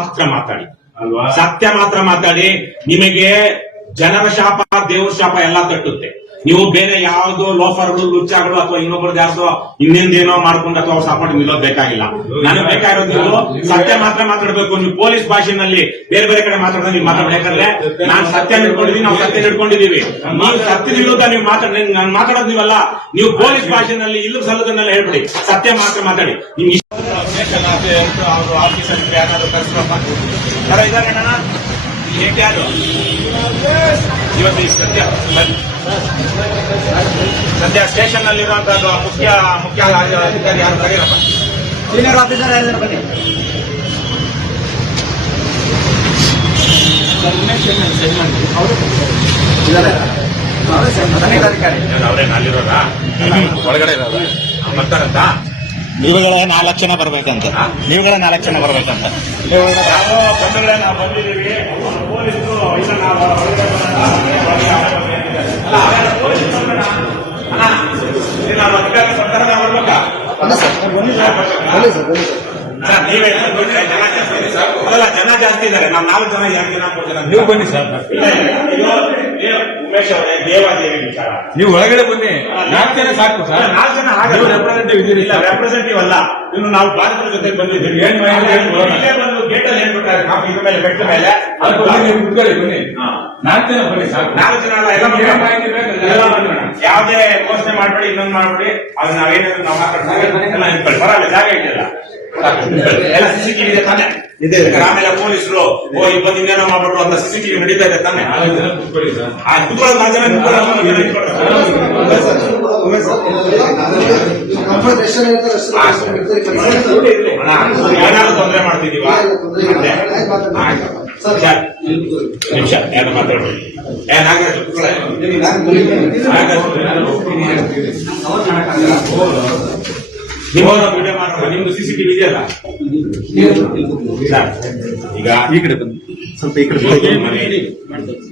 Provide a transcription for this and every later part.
ಮಾತ್ರ ಮಾತಾಡಿ ಅಲ್ವಾ, ಸತ್ಯ ಮಾತ್ರ ಮಾತಾಡಿ. ನಿಮಗೆ ಜನರ ಶಾಪ ದೇವ್ರ ಶಾಪ ಎಲ್ಲಾ ತಟ್ಟುತ್ತೆ. ನೀವು ಬೇರೆ ಯಾವ್ದೋ ಲೋಫರ್ಗಳು ಲುಚ್ಚಾಗಳು ಅಥವಾ ಇನ್ನೊಬ್ಬರು ಯಾರ್ದೋ ಇನ್ನೇನೋ ಮಾಡ್ಕೊಂಡು ಅಥವಾ ಅವ್ರ ಸಪೋರ್ಟ್ ನಿಲ್ಲೋದ್ ಬೇಕಾಗಿಲ್ಲ. ನನಗೆ ಬೇಕಾಗಿರೋದು ನೀವು ಸತ್ಯ ಮಾತ್ರ ಮಾತಾಡ್ಬೇಕು. ನೀವು ಪೊಲೀಸ್ ಭಾಷೆನಲ್ಲಿ ಬೇರೆ ಬೇರೆ ಕಡೆ ಮಾತಾಡಿದ್ರೆ ನೀವು ಮಾತಾಡ್ಬೇಕಾದ್ರೆ ನಾನು ಸತ್ಯ ನಿಡ್ಕೊಂಡಿದೀನಿ, ನಾವು ಸತ್ಯ ನಿಡ್ಕೊಂಡಿದೀವಿ. ನೀವು ಸತ್ಯದ ವಿರುದ್ಧ ನೀವು ನಾನು ಮಾತಾಡೋದು ನೀವಲ್ಲ. ನೀವು ಪೊಲೀಸ್ ಭಾಷೆನಲ್ಲಿ ಇಲ್ಲೂ ಸಲ್ಲದನ್ನೆಲ್ಲ ಹೇಳ್ಬಿಡಿ, ಸತ್ಯ ಮಾತ್ರ ಮಾತಾಡಿ. ನಿಮ್ಗೆ ಅವರು ಆಫೀಸಲ್ಲಿ ಯಾರಾದ್ರೂ ಕರ್ಸ್ಕೊಪ್ಪ ಇದಾರೆ ಯಾರು ಇವತ್ತು ಸದ್ಯ ಸ್ಟೇಷನ್ ನಲ್ಲಿರುವಂತದ್ದು ಮುಖ್ಯ ಅಧಿಕಾರಿ ಯಾರು ಕರೀರಪ್ಪ, ಸೀನಿಯರ್ ಆಫೀಸರ್ ಯಾರು ಬನ್ನಿ. ಅವ್ರೇನು ಅಲ್ಲಿರೋದ ಒಳಗಡೆ ಇರೋದ ಬರ್ತಾರಂತ. ನೀವುಗಳ 4 ಜನ ಬರ್ಬೇಕಂತ, ನೀವುಗಳ 4 ಜನ ಬರ್ಬೇಕಂತ. ನಾವು ಬಂಧುಗಳೇ ನಾವು ಬಂದಿದ್ದೀವಿ. ಪೊಲೀಸರು ಇಲ್ಲ ನಾವು ಅಧಿಕಾರಿ ಬರ್ತಾರ ನಾವು ಬರ್ಬೇಕಾ ಸರ್? ನೀವೇ ಅಲ್ಲ, ಜನ ಜಾಸ್ತಿ ಇದ್ದಾರೆ. ನಾವು 4 ಜನ 2 ಜನ 3 ಜನ ನೀವು ಬನ್ನಿ ಸರ್. ಉಮೇಶ್ ಅವರೇ, ದೇವಾದೇವಿ ವಿಚಾರ ನೀವು ಒಳಗಡೆ ಬನ್ನಿ. 4 ಜನ ಸಾಕು ಸರ್. 4 ಜನ ರೆಪ್ರೆಸೆಂಟೇಟಿವ್ ಇಲ್ಲ, ರೆಪ್ರೆಸೆಂಟೇಟಿವ್ ಅಲ್ಲ. ಇನ್ನು ನಾವು ಬಾಧಿತರ ಜೊತೆ ಬಂದಿದ್ದೀವಿ. ಬಂದು ಗೇಟಲ್ಲಿ ಹೇಳ್ಬಿಟ್ಟಾರೆ ಕಾಫಿ ಇದ್ರ ಮೇಲೆ ಬೆಟ್ಟ ಮೇಲೆ ಕುತ್ಕೊಳ್ಳಿ ಬನ್ನಿ. 4 ಜನ ಬನ್ನಿ ಸಾಕು. 4 ಜನ ಅಲ್ಲ, ಎಲ್ಲ ಮಾಹಿತಿ ಬೇಕು. ಯಾವುದೇ ಘೋಷಣೆ ಮಾಡ್ಬೇಡಿ, ಇನ್ನೊಂದು ಮಾಡ್ಬೇಡಿ. ಅದು ನಾವೇನಾದ್ರು ನಾವು ಮಾತಾಡ್ತಾರೆ ಎಲ್ಲ ನಿಂತ್ಕೊಳ್ಳಿ, ಪರವಾಗಿಲ್ಲ, ಜಾಗ ಇದೆಯಲ್ಲ, ಎಲ್ಲ CCTV ಇದೆ ತಾನೆ. ಆಮೇಲೆ ಪೊಲೀಸರು ಬಂದು ಇನ್ನೇನೋ ಮಾಡ್ಬಿಟ್ರು ಅಂತ CCTV ನಡೀತಾ ಇದೆ ತಾನೆ. ಕುತ್ಕೊಳ್ಳಿ ಸರ್. ಕುತ್ಕೊಳ್ಳೋದು 4 ಜನ ಏನಾದ್ರು ತೊಂದರೆ ಮಾಡ್ತಿದೀವ ನಿಮಿಷ ಏನು ಮಾತಾಡ್ಬೇಡಿ. ನೀವು ವಿಡಿಯೋ ಮಾಡೋಣ, ನಿಮ್ದು CCTV ಇದೆಯಲ್ಲ. ಈಗ ಈ ಕಡೆ ಬನ್ನಿ, ಸ್ವಲ್ಪ ಈ ಕಡೆ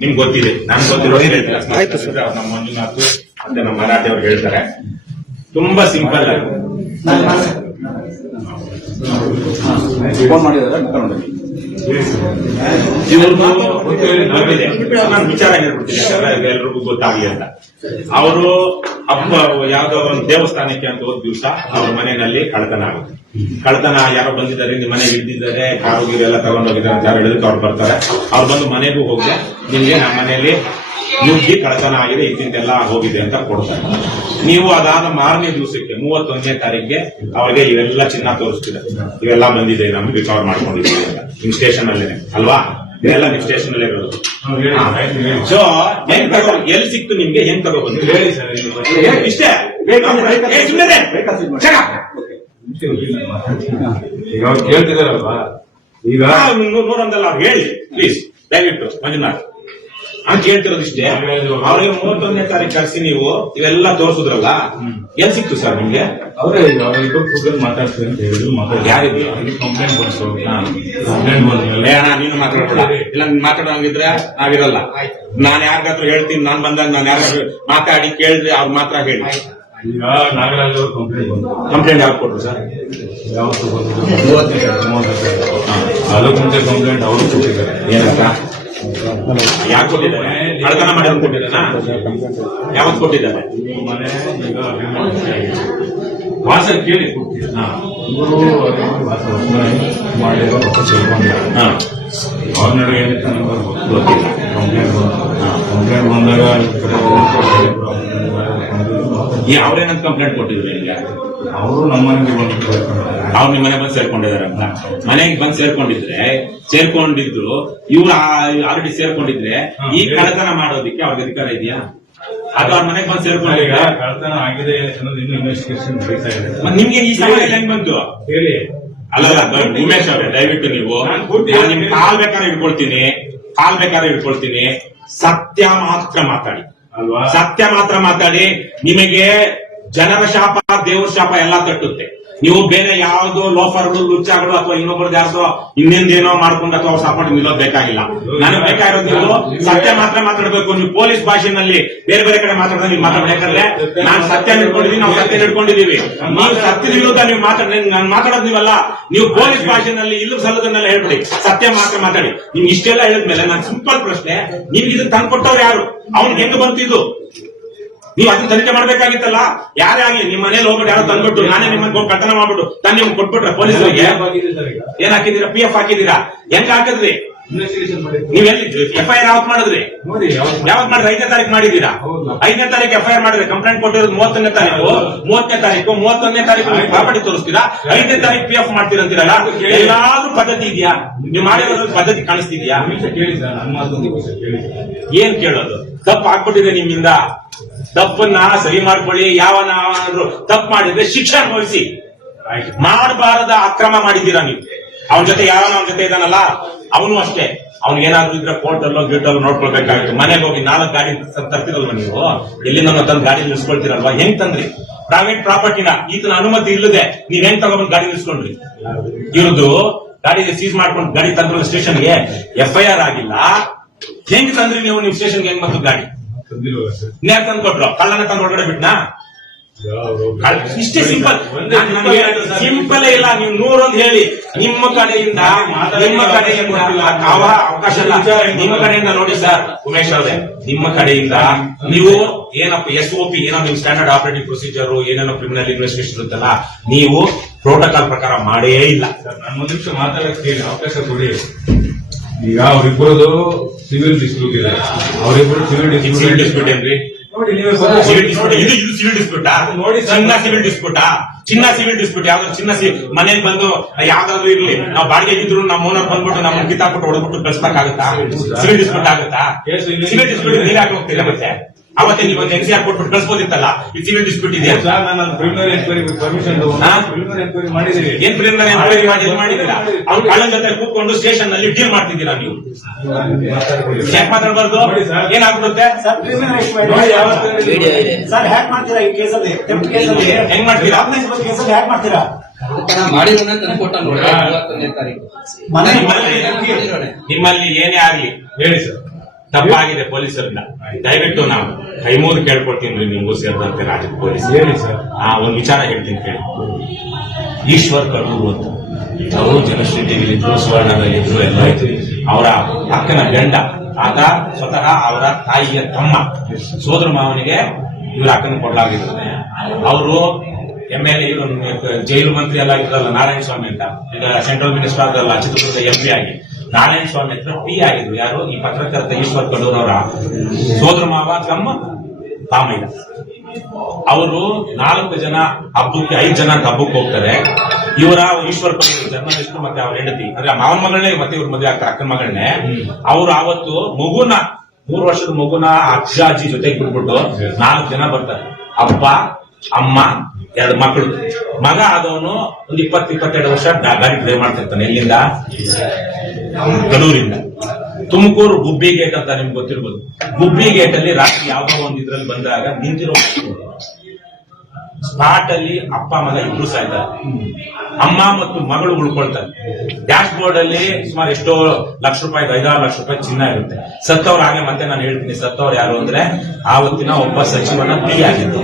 ನಿಮ್ಗೆ ಗೊತ್ತಿದೆ, ನನ್ಗೆ ಗೊತ್ತಿರೋ ನಮ್ಮ ಮಂಜುನಾಥ್ ಮತ್ತೆ ನಮ್ಮ ಮರಾಠಿ ಅವ್ರು ಹೇಳ್ತಾರೆ. ತುಂಬಾ ಸಿಂಪಲ್ ಆಗಿ ಫೋನ್ ಮಾಡಿದ್ದಾರೆ. ನಾನು ವಿಚಾರ ಹೇಳ್ಬಿಡ್ತೀನಿ ಎಲ್ರಿಗೂ ಗೊತ್ತಾಗ್ಲಿ ಅಂತ. ಅವರು ಹಬ್ಬ ಯಾವ್ದೋ ಒಂದು ದೇವಸ್ಥಾನಕ್ಕೆ ಅಂತ ಹೋದ ದಿವಸ ಅವ್ರ ಮನೆಯಲ್ಲಿ ಕಳ್ತನ ಆಗುತ್ತೆ. ಕಳ್ತನ ಯಾರೋ ಬಂದಿದ್ದಾರೆ, ನಿಮ್ಮ ಮನೆಗೆ ಹಿಡಿದಿದ್ದಾರೆ, ಕಾರು ಗೀರು ಎಲ್ಲ ತಗೊಂಡೋಗಿದ್ದಾರೆ ಅಂತ ಯಾರು ಹೇಳಿದಕ್ಕೆ ಅವ್ರು ಬರ್ತಾರೆ. ಅವ್ರು ಬಂದು ಮನೆಗೂ ಹೋಗಿದೆ, ನಿಮ್ಗೆ ನಮ್ಮ ಮನೆಯಲ್ಲಿ ನುಗ್ಗಿ ಕಳ್ತನ ಆಗಿದೆ, ಇಂತಿಂತೆಲ್ಲ ಹೋಗಿದೆ ಅಂತ ಕೊಡ್ತಾರೆ. ನೀವು ಅದಾದ ಮಾರನೇ ದಿವಸಕ್ಕೆ 31ನೇ ತಾರೀಕಿಗೆ ಅವ್ರಿಗೆ ಇವೆಲ್ಲ ಚಿನ್ನ ತೋರಿಸ್ತಿದೆ, ಇವೆಲ್ಲ ಬಂದಿದೆ, ನಮ್ಗೆ ರಿಕವರ್ ಮಾಡ್ಕೊಂಡಿದ್ದೀವಿ ಅಂತ ನಿಮ್ ಸ್ಟೇಷನ್ ಅಲ್ಲೇನೆ ಅಲ್ವಾ? ಇದೆಲ್ಲ ನಿಮ್ ಸ್ಟೇಷನ್ ಅಲ್ಲೇ ಇರೋದು. ಸೊ ಹೆಂಗ್ ತಗೊಂಡು ಎಲ್ಲಿ ಸಿಕ್ತು ನಿಮ್ಗೆ, ಹೆಂಗ್ ತಗೊಂಡ್ಬಂದು ಹೇಳಿ ಸರ್. ಇಷ್ಟೇ ಈಗ ಅವ್ರು ಕೇಳ್ತಿದಾರಲ್ವಾ, ಈಗ ನೋಡೊಂದಲ್ಲ ಅವ್ರು ಹೇಳಿ ಪ್ಲೀಸ್ ದಯವಿಟ್ಟು ಮಂಜುನಾಥ್. ನಾನು ಕೇಳ್ತಿರೋದು ಇಷ್ಟೇ, ಅವ್ರಿಗೆ 31ನೇ ತಾರೀಕು ಕರ್ಸಿ ನೀವು ಇವೆಲ್ಲ ತೋರಿಸಿದ್ರಲ್ಲ, ಎಲ್ಲಿ ಸಿಕ್ತು ಸರ್ ನಿಮ್ಗೆ? ಅವರೇ ಅವರಿಬ್ಬರು ಕೂತ್ಕೊಂಡು ಮಾತಾಡ್ತೀವಿ ಅಂತ ಹೇಳಿದ್ರು. ಯಾರಿದ್ರು ಕಂಪ್ಲೇಂಟ್ ಬಂತು. ನೀನು ಮಾತಾಡ್ಬೇಡ, ಇಲ್ಲ ಮಾತಾಡೋಂಗಿದ್ರೆ ನಾವಿರಲ್ಲ. ನಾನ್ ಯಾರಿಗಾದ್ರೂ ಹೇಳ್ತೀನಿ, ನಾನ್ ಬಂದಾಗ ನಾನು ಯಾರಿಗಾದ್ರೂ ಮಾತಾಡಿ ಕೇಳಿದ್ರೆ ಅವ್ರು ಮಾತ್ರ ಹೇಳಿ. ಈಗ ನಾಗರಾಜ್ ಅವರು ಕಂಪ್ಲೇಂಟ್ ಬಂತು. ಕಂಪ್ಲೇಂಟ್ ಯಾರು ಕೊಟ್ರು ಸರ್? ಯಾವತ್ತು ಬಂತು? 30 ಅದಕ್ಕೆ ಮುಂಚೆ ಕಂಪ್ಲೇಂಟ್ ಅವರು ಕೊಟ್ಟಿದ್ದಾರೆ. ಏನಂತ ಯಾಕೆ ಕೊಟ್ಟಿದ್ದಾರೆ? ಕಳ್ತನ ಮಾಡಿ ಕೊಟ್ಟಿದ್ದಾನ? ಯಾವತ್ತು ಕೊಟ್ಟಿದ್ದಾರೆ? ಮನೆ ಈಗ ವಾಸ ಕೇಳಿ ಕೊಡ್ತೀವಿ. ಇವರು ವಾಸ ಮಾಡಿರೋ ಅವ್ರ ನಡುವೆ ಏನಕ್ಕೆ ನಂಬರ್ ಗೊತ್ತಿಲ್ಲ. ಕಂಪ್ಲೇಂಟ್ ಬಂದಾಗ ಅವ್ರೇನಂತ ಕಂಪ್ಲೇಂಟ್ ಕೊಟ್ಟಿದ್ರು ಈಗ? ಅವರು ನಮ್ಮ ಮನೆಗೆ ಬಂದು ಅವ್ರು ನಿಮ್ಮ ಮನೆ ಬಂದು ಸೇರ್ಕೊಂಡಿದ್ದಾರೆ ಅಂತ. ಮನೆಗೆ ಬಂದು ಸೇರ್ಕೊಂಡಿದ್ರು ಇವ್ರು ಆಲ್ರೆಡಿ ಸೇರ್ಕೊಂಡಿದ್ರೆ ಈ ಕಳ್ಳತನ ಮಾಡೋದಿಕ್ಕೆ ಅವ್ರಿಗೆ ಅಧಿಕಾರ ಇದೆಯಾ? ಅದು ಅವ್ರ ಮನೆಗೆ ಬಂದು ಸೇರ್ಕೊಂಡಿದ್ರೆ ಕಳ್ಳತನ ಆಗಿದೆ ಅನ್ನೋದು ಇನ್ನು ಇನ್ವೆಸ್ಟಿಗೇಷನ್ ನಡೀತಾ ಇದೆ. ನಿಮ್ಗೆ ಈ ಸಮಯ ಹೆಂಗ್ ಬಂತು ಹೇಳಿ? ಅಲ್ಲಲ್ಲ ಉಮೇಶ್ ಅವರೇ, ದಯವಿಟ್ಟು ನೀವು ನಿಮ್ ಕಾಲ್ ಬೇಕಾದ್ರೆ ಇಟ್ಕೊಳ್ತೀನಿ, ಸತ್ಯ ಮಾತ್ರ ಮಾತಾಡಿ ಅಲ್ವಾ? ಸತ್ಯ ಮಾತ್ರ ಮಾತಾಡಿ. ನಿಮಗೆ ಜನರ ಶಾಪ ದೇವ್ರ ಶಾಪ ಎಲ್ಲಾ ತಟ್ಟುತ್ತೆ. ನೀವು ಬೇರೆ ಯಾವ್ದೋ ಲೋಫರ್ಗಳು ಲುಚ್ಚಾಗಳು ಅಥವಾ ಇನ್ನೊಬ್ಬರು ಯಾರ್ದೋ ಇನ್ನೇನೋ ಮಾಡ್ಕೊಂಡು ಅಥವಾ ಸಪೋರ್ಟ್ ನಿಲ್ಲೋದ್ ಬೇಕಾಗಿಲ್ಲ. ನನಗೆ ಬೇಕಾಗಿರೋದು ನೀವು ಸತ್ಯ ಮಾತ್ರ ಮಾತಾಡ್ಬೇಕು. ನೀವು ಪೊಲೀಸ್ ಭಾಷೆನಲ್ಲಿ ಬೇರೆ ಬೇರೆ ಕಡೆ ಮಾತಾಡಿದ್ರೆ ನೀವು ಮಾತಾಡ್ಬೇಕಾದ್ರೆ ನಾನು ಸತ್ಯ ನಿಡ್ಕೊಂಡಿದ್ದೀನಿ, ನಾವು ಸತ್ಯ ನಿಡ್ಕೊಂಡಿದೀವಿ. ನೀವು ಸತ್ಯದ ವಿರುದ್ಧ ನೀವು ನಾನು ಮಾತಾಡೋದು ನೀವಲ್ಲ. ನೀವು ಪೊಲೀಸ್ ಭಾಷೆನಲ್ಲಿ ಇಲ್ಲೂ ಸಲ್ಲದನ್ನೆಲ್ಲ ಹೇಳ್ಬಿಡಿ, ಸತ್ಯ ಮಾತ್ರ ಮಾತಾಡಿ. ನಿಮ್ಗೆ ಇಷ್ಟೆಲ್ಲ ಹೇಳಿದ್ಮೇಲೆ ನಾನು ಸಿಂಪಲ್ ಪ್ರಶ್ನೆ, ನಿಮ್ಗೆ ಇದನ್ನ ತಂದ್ಕೊಟ್ಟವ್ರು ಯಾರು? ಅವ್ನಿಗೆ ಹೆಂಗ್ ಬಂತಿದ್ದು? ನೀವು ಅದನ್ನ ತನಿಖೆ ಮಾಡ್ಬೇಕಾಗಿತ್ತಲ್ಲ. ಯಾರೇ ಆಗ್ಲಿ ನಿಮ್ಮ ಮನೇಲಿ ಹೋಗ್ಬಿಟ್ಟು ಯಾರೋ ತಂದ್ಬಿಟ್ಟು ನಾನೇ ನಿಮ್ಮನ್ನ ಕರ್ತನ ಮಾಡ್ಬಿಟ್ಟು ತಾನು ನಿಮ್ಗೆ ಕೊಟ್ಬಿಟ್ರೆ ಪೊಲೀಸರಿಗೆ ಏನ್ ಹಾಕಿದೀರಾ? PF ಹಾಕಿದೀರಾ? ಹೆಂಗ್ ಹಾಕಿದ್ರಿ? ನೀವೆಲ್ಲಿ FIR ಯಾವತ್ ಮಾಡಿದ್ರಿ? ಯಾವತ್ ಮಾಡಿದ್ರೆ 5ನೇ ತಾರೀಕು ಮಾಡಿದೀರಾ? 5ನೇ ತಾರೀಕು FIR ಮಾಡಿದ್ರೆ ಕಂಪ್ಲೇಂಟ್ ಕೊಟ್ಟಿರೋದು 30ನೇ ತಾರೀಕು. 30ನೇ ತಾರೀಕು 31ನೇ ತಾರೀಕು ಪ್ರಾಪರ್ಟಿ ತೋರಿಸ್ತೀರಾ, 5ನೇ ತಾರೀಕು PF ಮಾಡ್ತೀರಂತೀರಲ್ಲ. ಎಲ್ಲಾದ್ರೂ ಪದ್ಧತಿ ಇದೆಯಾ? ನೀವು ಮಾಡಿರೋದ್ರಲ್ಲಿ ಪದ್ಧತಿ ಕಾಣಿಸ್ತಿದ್ಯಾ? ಏನ್ ಕೇಳೋದು? ತಪ್ಪು ಆಗ್ಬಿಟ್ಟಿದೆ ನಿಮ್ಮಿಂದ. ತಪ್ಪನ್ನ ಸರಿ ಮಾಡ್ಕೊಳ್ಳಿ. ಯಾವನಾದ್ರೂ ತಪ್ಪು ಮಾಡಿದ್ರೆ ಶಿಕ್ಷೆ ಅನುಭವಿಸಿ. ಮಾಡಬಾರದ ಅಕ್ರಮ ಮಾಡಿದ್ದೀರಾ ನೀವು. ಅವನ ಜೊತೆ ಅವನ ಜೊತೆ ಇದಾನಲ್ಲ ಅವನು ಅಷ್ಟೇ. ಅವ್ನಿಗೇನಾದ್ರೂ ಇದ್ರೆ ಕೋರ್ಟ್ ಅಲ್ಲೋ ಗೇಟಲ್ಲೋ ನೋಡ್ಕೊಳ್ಬೇಕಾಗಿತ್ತು. ಮನೆಗೆ ಹೋಗಿ 4 ಗಾಡಿ ತರ್ತಿರಲ್ವ ನೀವು? ಎಲ್ಲಿಂದ ತಂದು ಗಾಡಿ ನಿಲ್ಸ್ಕೊಳ್ತಿರಲ್ವಾ? ಹೆಂಗ್ ತಂದ್ರಿ? ಪ್ರೈವೇಟ್ ಪ್ರಾಪರ್ಟಿನ ಈತನ ಅನುಮತಿ ಇಲ್ಲದೆ ನೀವ್ ಹೆಂಗ್ ತಗೊಂಡ್ಬಂದು ಗಾಡಿ ನಿಲ್ಸ್ಕೊಂಡ್ರಿ? ಇವ್ರದ್ದು ಗಾಡಿ ಸೀಸ್ ಮಾಡ್ಕೊಂಡು ಗಾಡಿ ತಂದ್ರ ಸ್ಟೇಷನ್ಗೆ FIR ಆಗಿಲ್ಲ. ಹೆಂಗ್ ತಂದ್ರಿ ನೀವು? ನಿಮ್ ಸ್ಟೇಷನ್ಗೆ ಹೆಂಗ್ ಬಂತು ಗಾಡಿ? ನೇರ್ ತಂದು ಕೊಟ್ರು, ಕಳ್ಳನ ತಂದು ಒಳಗಡೆ ಬಿಟ್ನಾ? ಇಷ್ಟೇ ಸಿಂಪಲ್. ಸಿಂಪಲ್ ಇಲ್ಲ. ನೀವು 101 ಹೇಳಿ. ನಿಮ್ಮ ಕಡೆಯಿಂದ ಅವಕಾಶ ಇಲ್ಲ. ನಿಮ್ಮ ಕಡೆಯಿಂದ ನೋಡಿ ಸರ್ ಉಮೇಶ್ ಅವರೇ, ನಿಮ್ಮ ಕಡೆಯಿಂದ ನೀವು ಏನಪ್ಪ SOP ಏನೋ ನಿಮ್ ಸ್ಟ್ಯಾಂಡರ್ಡ್ ಆಪರೇಟಿಂಗ್ ಪ್ರೊಸೀಜರ್ ಏನೇನೋ ಕ್ರಿಮಿನಲ್ ಇನ್ವೆಸ್ಟಿಗೇಷನ್ ಇರುತ್ತಲ್ಲ, ನೀವು ಪ್ರೋಟೋಕಾಲ್ ಪ್ರಕಾರ ಮಾಡೇ ಇಲ್ಲ. ನಾನು ಒಂದು ನಿಮಿಷ ಮಾತಾಡಕ್ಕೆ ಅವಕಾಶ ಕೊಡಿ. ಈಗ ಅವರಿಬ್ಬರದು ಸಿವಿಲ್ ಡಿಸ್ಪ್ಯೂಟ್ ಇದೆ. ಅವರಿಬ್ಬರು ಸಿವಿಲ್ ಡಿಸ್ಪ್ಯೂಟ್ ಏನ್ರಿ? ನೋಡಿ ನೀವೇ ಸಿವಿಲ್ ಡಿಸ್ಪ್ಯೂಟ್. ಇದು ಸಿವಿಲ್ ಡಿಸ್ಪ್ಯೂಟಾ? ನೋಡಿ, ಚಿನ್ನ ಸಿವಿಲ್ ಡಿಸ್ಪ್ಯೂಟಾ? ಚಿನ್ನ ಸಿವಿಲ್ ಡಿಸ್ಪ್ಯೂಟ್ ಯಾವ್ದು? ಚಿನ್ನ ಮನೇಲಿ ಬಂದು ಯಾವ್ದಾದ್ರು ಇರ್ಲಿ, ನಾವು ಬಾಡಿಗೆ ಇದ್ರು ನಮ್ಮ ಓನರ್ ಬಂದ್ಬಿಟ್ಟು ನಮ್ಮ ಕಿತ್ತಾಕ್ಬಿಟ್ಟು ಹೊಡೆದ್ಬಿಟ್ಟು ಕಳ್ಸಕ್ಕಾಗತ್ತಾ? ಸಿವಿಲ್ ಡಿಸ್ಪ್ಯೂಟ್ ಆಗುತ್ತಾ? ಸಿವಿಲ್ ಡಿಸ್ಪ್ಯೂಟ್ ನೀವ್ ಯಾಕೆ ಹೋಗ್ತೀರಾ? ಮತ್ತೆ ಅವತ್ತೇ ನೀವು ಒಂದು NCR ಕೊಟ್ಬಿಟ್ಟು ಕಳ್ಸ್ಬೋದಿತ್ತಲ್ಲ. ಈ ಸಿವಿಲ್ ಡಿಸ್ಪ್ಯೂಟ್ ಇದೆಯಾ? ನಾನು preliminary enquiry permission preliminary enquiry ಮಾಡಿದ್ದೀರಿ. ಏನ್ ಪ್ರಿಲಿಮಿನರಿ ಎನ್ಕ್ವೈರಿ ಮಾಡಿದ್ದೀರಾ? ಅವ್ರು ಕಳ್ಳನ ಜೊತೆ ಕೂತ್ಕೊಂಡು ಸ್ಟೇಷನ್ ನಲ್ಲಿ ಡೀಲ್ ಮಾಡ್ತಿದ್ದೀರಾ ನೀವು. ಯಾಕೆ ಮಾತಾಡಬಾರ್ದು? ಏನಾಗ್ಬಿಡುತ್ತೆ ಸರ್? ಹ್ಯಾಕ್ ಮಾಡ್ತೀರಾ ಈ ಕೇಸಲ್ಲಿ? ಹೆಂಗ್ ಮಾಡ್ತೀರಾ? ಕೇಸಲ್ಲಿ ಹ್ಯಾಕ್ ಮಾಡ್ತೀರಾ? ನಿಮ್ಮಲ್ಲಿ ಏನೇ ಆಗ್ಲಿ ಹೇಳಿ ಸರ್. ತಪ್ಪಾಗಿದೆ ಪೊಲೀಸರಿಂದ. ದಯವಿಟ್ಟು ನಾವು ಕೈ ಮುಗಿದು ಕೇಳ್ಕೊಡ್ತೀನಿ ನಿಮ್ಗೂ ಸೇರಿದಂತೆ ರಾಜ್ಯದ ಪೊಲೀಸ್. ಹೇಳಿ ಸರ್. ಒಂದು ವಿಚಾರ ಹೇಳ್ತೀನಿ ಕೇಳಿ. ಈಶ್ವರ್ ಕಡೂರು ಅಂತ ಅವರು ಜನಶ್ರೀ ಟಿವಿಲಿದ್ರು, ಸುವರ್ಣದಲ್ಲಿದ್ರು, ಎಲ್ಲ ಇದ್ರು. ಅವರ ಅಕ್ಕನ ಗಂಡ ಆತ ಸ್ವತಃ ಅವರ ತಾಯಿಯ ತಮ್ಮ ಸೋದರ ಮಾವನಿಗೆ ಇವ್ರ ಅಕ್ಕನ ಕೊಡ್ಲಾಗಿದ್ರು. ಅವರು MLA ಜೈಲು ಮಂತ್ರಿ ಎಲ್ಲ ಇದ್ರಲ್ಲ ನಾರಾಯಣ ಸ್ವಾಮಿ ಅಂತ, ಈಗ ಸೆಂಟ್ರಲ್ ಮಿನಿಸ್ಟರ್ ಆದ್ರಲ್ಲ ಚಿತ್ರದುರ್ಗ MP ಆಗಿ ನಾರಾಯಣ ಸ್ವಾಮಿ ಹತ್ರ P ಆಗಿದ್ರು. ಯಾರು? ಈ ಪತ್ರಕರ್ತ ಈಶ್ವರ್ ಕಡೂರ್ ಅವರ ಸೋದರ ಮಾವ ತಮ್ಮ ತಾಮಯ್ಯ. ಅವರು 4 ಜನ ಹಬ್ಬಕ್ಕೆ 5 ಜನ ಹಬ್ಬಕ್ಕೆ ಹೋಗ್ತಾರೆ. ಇವರ ಈಶ್ವರ್ ಕಡೂರ್ ಜರ್ನಲಿಸ್ಟ್ ಮತ್ತೆ ಅವ್ರ ಹೆಂಡತಿ ಅಂದ್ರೆ ಮಾವನ ಮಗಳನ್ನೇ ಮತ್ತೆ ಇವ್ರ ಮದುವೆ ಆಗ್ತಾರೆ, ಅಕ್ಕನ ಮಗಳನ್ನೇ. ಅವ್ರು ಆವತ್ತು ಮಗುನ 3 ವರ್ಷದ ಮಗುನ ಅಜ್ಜಿ ಜೊತೆಗೆ ಬಿಟ್ಬಿಟ್ಟು 4 ಜನ ಬರ್ತಾರೆ. ಅಪ್ಪ, ಅಮ್ಮ, 2 ಮಕ್ಕಳು. ಮಗ ಆದವನು ಒಂದು 20-22 ವರ್ಷ ಗಾಡಿ ಡ್ರೈವ್ ಮಾಡ್ತಿರ್ತಾನೆ. ಎಲ್ಲಿಂದ? ಕಡೂರಿಂದ. ತುಮಕೂರು ಗುಬ್ಬಿ ಗೇಟ್ ಅಂತ ನಿಮ್ಗೆ ಗೊತ್ತಿರ್ಬೋದು. ಗುಬ್ಬಿ ಗೇಟ್ ಅಲ್ಲಿ ರಾತ್ರಿ ಯಾವ್ದೋ ಒಂದ್ ಇದ್ರಲ್ಲಿ ಬಂದಾಗ ನಿಂತಿರೋ ಸ್ಪಾಟ್ ಅಲ್ಲಿ ಅಪ್ಪ ಮಗ ಇಬ್ರು ಸಾಯ್ತಾರೆ. ಅಮ್ಮ ಮತ್ತು ಮಗಳು ಉಳ್ಕೊಳ್ತಾರೆ. ಡ್ಯಾಶ್ ಬೋರ್ಡ್ ಅಲ್ಲಿ ಸುಮಾರು ಎಷ್ಟೋ ಲಕ್ಷ ರೂಪಾಯಿ, 5-6 ಲಕ್ಷ ರೂಪಾಯಿ ಚಿನ್ನ ಇರುತ್ತೆ. ಸತ್ತವ್ರು ಹಾಗೆ ಮತ್ತೆ ನಾನು ಹೇಳ್ತೀನಿ, ಸತ್ತವ್ರು ಯಾರು ಅಂದ್ರೆ ಆವತ್ತಿನ ಒಬ್ಬ ಸಚಿವನ P ಆಗಿತ್ತು.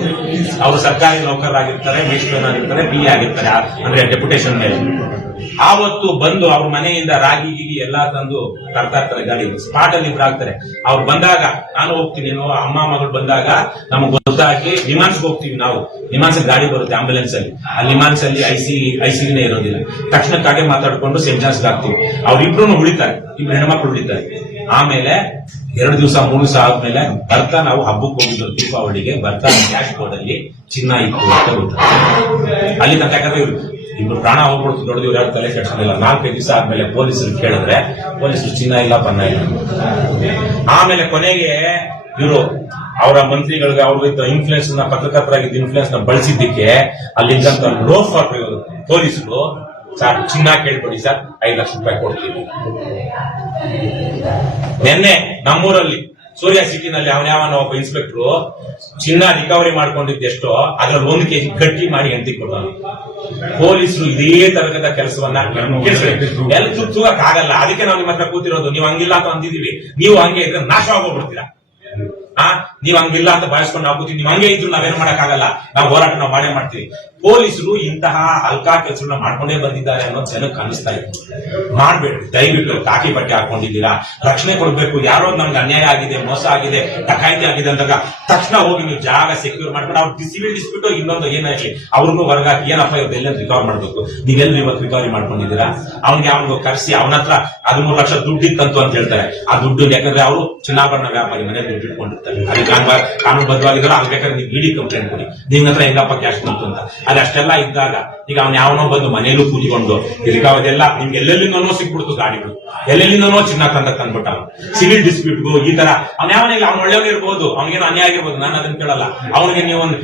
ಅವರು ಸರ್ಕಾರಿ ನೌಕರರಾಗಿರ್ತಾರೆ, ಮೇಷ್ಟ್ರನಾಗಿರ್ತಾರೆ, P ಆಗಿರ್ತಾರೆ, ಅಂದ್ರೆ ಡೆಪ್ಯುಟೇಷನ್ ಮೇಲೆ. ಆವತ್ತು ಬಂದು ಅವ್ರ ಮನೆಯಿಂದ ರಾಗಿ ಗೀಗಿ ಎಲ್ಲಾ ತಂದು ತರ್ತಾ ಇರ್ತಾರೆ ಗಾಡಿ. ಸ್ಪಾಟ್ ಅಲ್ಲಿ ಇಬ್ಬರಾಗ್ತಾರೆ. ಅವ್ರು ಬಂದಾಗ ನಾನು ಹೋಗ್ತೀನಿ, ಅಮ್ಮ ಮಗಳು ಬಂದಾಗ ನಮಗ್ ಗೊತ್ತಾಗಿ ನಿಮಾನ್ಸ್ಗೆ ಹೋಗ್ತೀವಿ ನಾವು. ನಿಮಾನ್ಸ್ ಗಾಡಿ ಬರುತ್ತೆ ಆಂಬುಲೆನ್ಸ್ ಅಲ್ಲಿ. ಆ ನಿಮಾನ್ಸ್ ಅಲ್ಲಿ ಐಸಿನೇ ಇರೋದಿಲ್ಲ. ತಕ್ಷಣಕ್ಕಾಗೆ ಮಾತಾಡ್ಕೊಂಡು ಸೆಂಟ್ ಜಾನ್ಸ್ಗೆ ಹಾಕ್ತೀವಿ. ಅವ್ರಿಬ್ರು ಉಳಿತಾರೆ, 2 ಹೆಣ್ಮಕ್ಳು ಉಳಿತಾರೆ. ಆಮೇಲೆ 2 ದಿವಸ 3 ದಿವಸ ಆದ್ಮೇಲೆ ಬರ್ತಾ ನಾವು ಹಬ್ಬಕ್ಕೆ ಹೋಗಿದ್ದು ದೀಪಾವಳಿಗೆ ಬರ್ತಾ ಕ್ಯಾಶ್ ಬೋರ್ಡ್ ಅಲ್ಲಿ ಚಿನ್ನ ಇತ್ತು ಅಂತ ಗೊತ್ತಾಗುತ್ತೆ. ಅಲ್ಲಿ ತನಕ ಇಬ್ರು ಪ್ರಾಣ ಹೋಗ್ಬಿಡ್ತು. ದೊಡ್ಡದಿವ್ರು ಯಾರು ತಲೆ ಕೆಡ್ಸೋದಿಲ್ಲ. 4-5 ದಿವಸ ಆದ್ಮೇಲೆ ಪೊಲೀಸರು ಕೇಳಿದ್ರೆ ಪೊಲೀಸರು ಚಿನ್ನ ಇಲ್ಲ, ಬಣ್ಣ ಇಲ್ಲ. ಆಮೇಲೆ ಕೊನೆಗೆ ಇವರು ಅವರ ಮಂತ್ರಿಗಳಿಗೆ ಅವ್ರಿಗೆ ಇನ್ಫ್ಲೂಯೆನ್ಸ್ ಪತ್ರಕರ್ತರಾಗಿದ್ದ ಇನ್ಫ್ಲೂಯೆನ್ಸ್ ನ ಬಳಸಿದ್ದಕ್ಕೆ ಅಲ್ಲಿದ್ದಂತ ಲೋಫರ್ ಪೊಲೀಸರು ಸರ್ ಚಿನ್ನ ಕೇಳ್ಕೊಡಿ ಸರ್ 5 ಲಕ್ಷ ರೂಪಾಯಿ ಕೊಡ್ತೀವಿ. ನಿನ್ನೆ ನಮ್ಮೂರಲ್ಲಿ ಸೂರ್ಯ ಸಿಟಿನಲ್ಲಿ ಅವನ್ಯಾವನ ಒಬ್ಬ ಇನ್ಸ್ಪೆಕ್ಟರ್ ಚಿನ್ನ ರಿಕವರಿ ಮಾಡ್ಕೊಂಡಿದ್ದೆಷ್ಟೋ ಅದ್ರಲ್ಲಿ 1 kg ಗಟ್ಟಿ ಮಾಡಿ ಎಂಟಿ ಕೊಡೋನು. ಪೊಲೀಸರು ಇದೇ ತರಗದ ಕೆಲಸವನ್ನ ಎಲ್ಲ ತುತ್ತೂಗಕ್ಕಾಗಲ್ಲ. ಅದಕ್ಕೆ ನಾವು ನಿಮ್ಮ ಹತ್ರ ಕೂತಿರೋದು. ನೀವು ಹಂಗಿಲ್ಲ ಅಂತ ಅಂದಿದೀವಿ. ನೀವು ಹಂಗೆ ಇದ್ರೆ ನಾಶ ಆಗೋಗ್ಬಿಡ್ತೀರಾ. ನೀವ್ ಹಂಗಿಲ್ಲ ಅಂತ ಭಾವಿಸ್ಕೊಂಡು ನಾವು ಕೂತೀವಿ. ನೀವು ಹಂಗೆ ಇದ್ರು ನಾವೇನು ಮಾಡಕ್ಕಾಗಲ್ಲ. ನಾವು ಹೋರಾಟ ನಾವು ಮಾಡೇ ಮಾಡ್ತೀವಿ. ಪೊಲೀಸರು ಇಂತಹ ಹಲ್ಕಾ ಕೆಲಸಗಳನ್ನ ಮಾಡ್ಕೊಂಡೇ ಬಂದಿದ್ದಾರೆ ಅನ್ನೋದು ಜನಕ್ಕೆ ಅನಿಸ್ತಾ ಇದೆ. ಮಾಡ್ಬೇಡ್ರಿ ದಯವಿಟ್ಟು. ಕಾಕಿ ಬಟ್ಟೆ ಹಾಕೊಂಡಿದ್ದೀರಾ, ರಕ್ಷಣೆ ಕೊಡ್ಬೇಕು. ಯಾರೋ ನಮ್ಗೆ ಅನ್ಯಾಯ ಆಗಿದೆ, ಮೋಸ ಆಗಿದೆ, ಡಕಾಯಿತಿ ಆಗಿದೆ ಅಂದಾಗ ತಕ್ಷಣ ಹೋಗಿ ನೀವು ಜಾಗ ಸೆಕ್ಯೂರ್ ಮಾಡ್ಕೊಂಡು ಅವ್ರು ಸಿವಿಲ್ ಡಿಸ್ಪ್ಯೂಟ್ ಇನ್ನೊಂದು ಏನಾಗ್ಲಿ ಅವ್ರಿಗೂ ಹೊರಗಾಕಿ ಏನಪ್ಪ ಇವ್ರು ಎಲ್ಲ ರಿಕವರ್ ಮಾಡ್ಬೇಕು. ನೀವೆಲ್ಲ ಇವತ್ತು ರಿಕವರಿ ಮಾಡ್ಕೊಂಡಿದ್ದೀರಾ. ಅವ್ನಿಗೆ ಕರೆಸಿ ಅವನ ಹತ್ರ 13 ಲಕ್ಷ ದುಡ್ಡು ಇತ್ತಂತು ಅಂತ ಹೇಳ್ತಾರೆ. ಆ ದುಡ್ಡು ಯಾಕಂದ್ರೆ ಅವರು ಚಿನ್ನಾಭರಣ ವ್ಯಾಪಾರಿ ಮನೆ ದುಡ್ಡು ಇಟ್ಕೊಂಡಿರ್ತಾರೆ. ಅದಕ್ಕೆ ಕಾನೂನುಬದ್ಧವಾಗಿದ್ರೆ ಅಲ್ಲಿ ಬೇಕಾದ್ರೆ ನೀವು ಇಡಿ ಕಂಪ್ಲೇಂಟ್ ಕೊಡಿ. ನಿಮ್ ಹತ್ರ ಹೆಂಗಪ್ಪ ಕ್ಯಾಶ್ ಬಂತು ಅಂತ. ಅದು ಅಷ್ಟೆಲ್ಲ ಇದ್ದಾಗ ಈಗ ಅವ್ನು ಯಾವನೋ ಬಂದು ಮನೇಲೂ ಕೂತ್ಕೊಂಡು ಇದೆಲ್ಲ ನಿಮ್ಗೆ ಎಲ್ಲೆಲ್ಲಿಂದನೋ ಸಿಕ್ಬಿಡ್ತು ಗಾಡಿಗಳು, ಎಲ್ಲೆಲ್ಲಿಂದನೋ ಚಿನ್ನ ತಂದ್ಬಿಟ್ಟ. ಸಿವಿಲ್ ಡಿಸ್ಪ್ಯೂಟ್ಗೂ ಈ ತರ ಅವ್ನ ಒಳ್ಳೆಯವನು ಇರ್ಬೋದು, ಅವ್ನಿಗೇನೋ ಅನ್ಯಾಯ ಆಗಿರ್ಬೋದು, ನಾನು ಅದನ್ನ ಕೇಳಲ್ಲ. ಅವನಿಗೆ ನೀವು ಒಂದು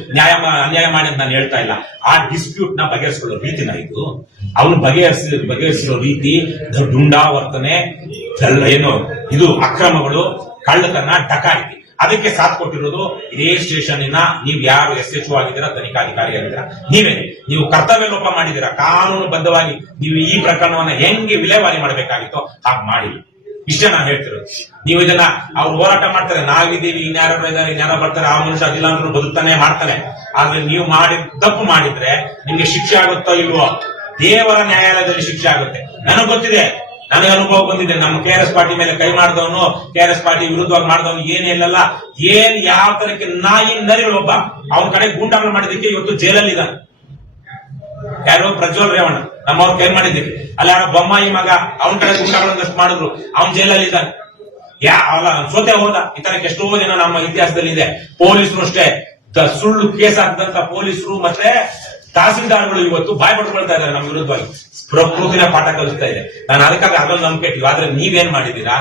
ಅನ್ಯಾಯ ಮಾಡಿ ಅಂತ ನಾನು ಹೇಳ್ತಾ ಇಲ್ಲ. ಆ ಡಿಸ್ಪ್ಯೂಟ್ ನ ಬಗೆಹರಿಸಿಕೊಳ್ಳೋ ರೀತಿನ ಇದು. ಅವನು ಬಗೆಹರಿಸಿರೋ ರೀತಿ ದುಂಡಾವರ್ತನೆ, ಏನು ಇದು ಅಕ್ರಮಗಳು, ಕಳ್ಳತನ, ಡಕಾಯಿತಿ. ಅದಕ್ಕೆ ಸಾಥ್ ಕೊಟ್ಟಿರೋದು ಇದೇ ಸ್ಟೇಷನ್ ನೀವು ಯಾರು SHO ಆಗಿದ್ದೀರಾ, ತನಿಖಾಧಿಕಾರಿ ಆಗಿದ್ದೀರಾ, ನೀವೇನೆ. ನೀವು ಕರ್ತವ್ಯ ಲೋಪ ಮಾಡಿದ್ದೀರಾ. ಕಾನೂನುಬದ್ಧವಾಗಿ ನೀವು ಈ ಪ್ರಕರಣವನ್ನ ಹೆಂಗೆ ವಿಲೇವಾರಿ ಮಾಡಬೇಕಾಗಿತ್ತೋ ಹಾಗೆ ಮಾಡಿ. ಇಷ್ಟೇ ನಾನು ಹೇಳ್ತಿರೋದು. ನೀವು ಇದನ್ನ ಅವ್ರು ಹೋರಾಟ ಮಾಡ್ತಾರೆ, ನಾವಿದ್ದೀವಿ, ಇನ್ಯಾರೋ ಇದ್ದಾರೆ, ಇನ್ಯಾರೋ ಬರ್ತಾರೆ, ಆ ಮನುಷ್ಯ ಅದಿಲ್ಲ ಅಂದ್ರೂ ಬದುಕ್ತಾನೆ ಮಾಡ್ತಾನೆ. ಆದ್ರೆ ನೀವು ತಪ್ಪು ಮಾಡಿದ್ರೆ ನಿಮ್ಗೆ ಶಿಕ್ಷೆ ಆಗುತ್ತೋ ಇಲ್ವೋ, ದೇವರ ನ್ಯಾಯಾಲಯದಲ್ಲಿ ಶಿಕ್ಷೆ ಆಗುತ್ತೆ. ನನಗ್ ಗೊತ್ತಿದೆ, ನನಗೆ ಅನುಭವ ಬಂದಿದೆ. ನಮ್ಮ KRS ಪಾರ್ಟಿ ಮೇಲೆ ಕೈ ಮಾಡಿದವನು, KRS ಪಾರ್ಟಿ ವಿರುದ್ಧವಾಗಿ ಮಾಡಿದವನು ಏನಿಲ್ಲಲ್ಲ, ಯಾವ ತರಕ್ಕೆ ನಾಯಿ ನರಿಗಳೊಬ್ಬ ಅವನ ಕಡೆ ಗೂಂಡಾಗಳು ಮಾಡಿದಕ್ಕೆ ಇವತ್ತು ಜೈಲಲ್ಲಿ ಇದ್ದಾನೆ. ಯಾರು ಪ್ರಜ್ವಲ್ ರೇವಣ್ಣ ನಮ್ಮವ್ರು ಕೈ ಮಾಡಿದ್ದಕ್ಕೆ. ಅಲ್ಲಿ ಯಾರೋ ಬೊಮ್ಮಾಯಿ ಮಗ ಅವನ ಕಡೆ ಗೂಂಡಾಗಳನ್ನಷ್ಟು ಮಾಡಿದ್ರು, ಅವನ್ ಜೈಲಲ್ಲಿ ಇದ್ದಾನೆ. ಸೋತೆ ಹೋದ. ಈ ತರಕ್ಕೆ ಎಷ್ಟೋ ಜನ ನಮ್ಮ ಇತಿಹಾಸದಲ್ಲಿ ಇದೆ. ಪೊಲೀಸರು ಅಷ್ಟೇ ಸುಳ್ಳು ಕೇಸ್ ಹಾಕಿದಂತ ಪೊಲೀಸರು ಮತ್ತೆ ತಹಸೀಲ್ದಾರ್ಗಳು ಇವತ್ತು ಬಾಯ್ ಪಡ್ಕೊಳ್ತಾ ಇದ್ದಾರೆ ನಮ್ಮ ವಿರುದ್ಧವಾಗಿ. ಪ್ರಕೃತಿನ ಪಾಠ ಕಲಿಸ್ತಾ ಇದೆ. ನಾನು ಅದಕ್ಕಾಗಿ ಅದೊಂದು ನಂಬಿಕೆ ಇಟ್ಟಿವಿ. ಆದ್ರೆ ನೀವೇನ್ ಮಾಡಿದ್ದೀರಾ